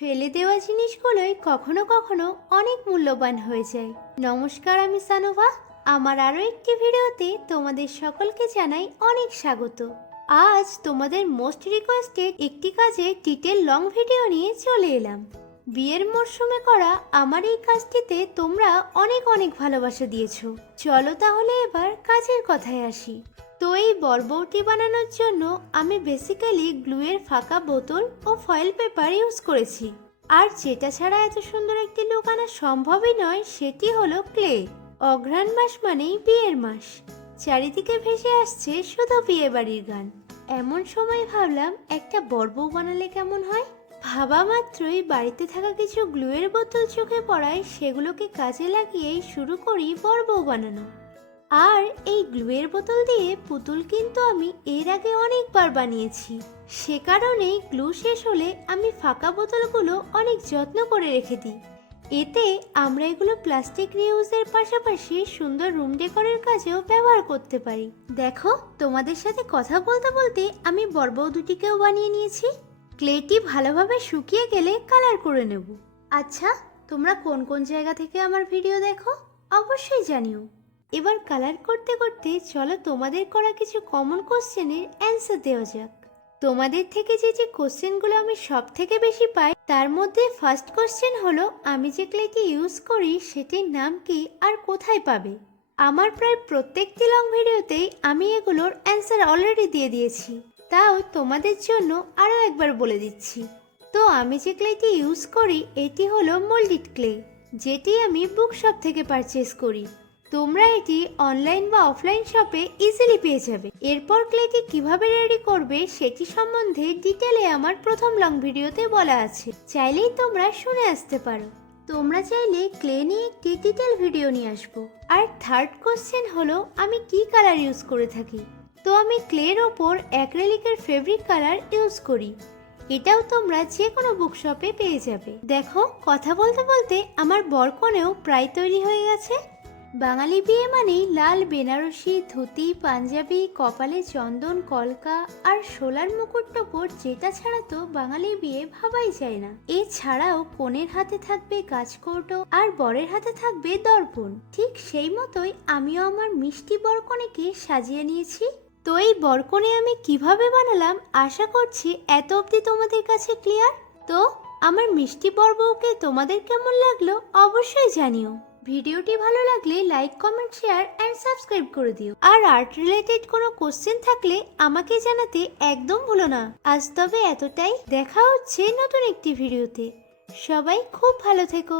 ফেলে দেওয়া জিনিসগুলোই কখনো কখনো অনেক মূল্যবান হয়ে যায়। নমস্কার, আমি সানোভা। আমার আরও একটি ভিডিওতে তোমাদের সকলকে জানাই অনেক স্বাগত। আজ তোমাদের মোস্ট রিকোয়েস্টেড একটি কাজের ডিটেল লং ভিডিও নিয়ে চলে এলাম। বিয়ের মরশুমে করা আমার এই কাজটিতে তোমরা অনেক অনেক ভালোবাসা দিয়েছো। চলো তাহলে এবার কাজের কথায় আসি। তো এই বরবউটি বানানোর জন্য আমি বেসিক্যালি গ্লুয়ের ফাঁকা বোতল ও ফয়েল পেপার ইউজ করেছি। আর যেটা ছাড়া এত সুন্দর একটি লুক আনা সম্ভবই নয় সেটি হলো ক্লে। অঘ্রাণ মাস মানেই বিয়ের মাস, চারিদিকে ভেসে আসছে শুধু বিয়ে বাড়ির গান। এমন সময় ভাবলাম একটা বরবউ বানালে কেমন হয়। ভাবা মাত্রই বাড়িতে থাকা কিছু গ্লুয়ের বোতল চোখে পড়ায় সেগুলোকে কাজে লাগিয়েই শুরু করি বরবউ বানানো। আর এই গ্লুয়ের বোতল দিয়ে পুতুল কিন্তু আমি এর আগে অনেকবার বানিয়েছি। সে কারণেই গ্লু শেষ হলে আমি ফাঁকা বোতলগুলো অনেক যত্ন করে রেখে দিই। এতে আমরা এগুলো প্লাস্টিক রিউজের পাশাপাশি সুন্দর রুম ডেকোরের কাজেও ব্যবহার করতে পারি। দেখো, তোমাদের সাথে কথা বলতে বলতে আমি বরবউ দুটিকেও বানিয়ে নিয়েছি। ক্লেটি ভালোভাবে শুকিয়ে গেলে কালার করে নেব। আচ্ছা, তোমরা কোন কোন জায়গা থেকে আমার ভিডিও দেখো অবশ্যই জানিও। এবার কালার করতে করতে চলো তোমাদের করা কিছু কমন কোশ্চেনের অ্যান্সার দেওয়া যাক। তোমাদের থেকে যে কোশ্চেনগুলো আমি সব থেকে বেশি পাই তার মধ্যে ফার্স্ট কোশ্চেন হলো, আমি যে ক্লেটি ইউজ করি সেটির নাম কি আর কোথায় পাবে। আমার প্রায় প্রত্যেকটি লং ভিডিওতেই আমি এগুলোর অ্যান্সার অলরেডি দিয়ে দিয়েছি, তাও তোমাদের জন্য আরও একবার বলে দিচ্ছি। তো আমি যে ক্লেটি ইউজ করি এটি হলো মোল্ডেড ক্লে, যেটি আমি বুক শপ থেকে পারচেস করি। তোমরা এটি অনলাইন বা অফলাইন শপে ইজিলি পেয়ে যাবে। এরপর ক্লেটি কিভাবে রেডি করবে সেটি সম্বন্ধে ডিটেলে আমার প্রথম লং ভিডিওতে বলা আছে, চাইলেই তোমরা শুনে আসতে পারো। তোমরা চাইলে ক্লে নিয়ে একটি ডিটেল ভিডিও নিয়ে আসবো। আর থার্ড কোশ্চেন হলো, আমি কি কালার ইউজ করে থাকি। তো আমি ক্লের ওপর অ্যাক্রিলিকের ফেব্রিক কালার ইউজ করি। এটাও তোমরা যে কোনো বুক শপে পেয়ে যাবে। দেখো, কথা বলতে বলতে আমার বরকনেও প্রায় তৈরি হয়ে গেছে। বাঙালি বিয়ে মানেই লাল বেনারসি ধুতি, পাঞ্জাবি, কপালে চন্দন, কলকা আর শোলার মুকুট টোপর, যেটা ছাড়া তো বাঙালি বিয়ে ভাবাই যায় না। এছাড়াও কনের হাতে থাকবে গাছকৌটো আর বরের হাতে থাকবে দর্পণ। ঠিক সেই মতোই আমিও আমার মিষ্টি বরকনেকে সাজিয়ে নিয়েছি। তো এই বরকনে আমি কিভাবে বানালাম আশা করছি এত অবধি তোমাদের কাছে ক্লিয়ার। তো আমার মিষ্টি বরবউকে তোমাদের কেমন লাগলো অবশ্যই জানিও। ভিডিওটি ভালো লাগলে like, comment, share and subscribe করে দিও। আর আর্ট রিলেটেড কোনো কোশ্চেন থাকলে আমাকে জানাতে একদম ভুলো না। আজ তবে এতটাই, দেখা হচ্ছে নতুন একটি ভিডিওতে। সবাই খুব ভালো থেকো।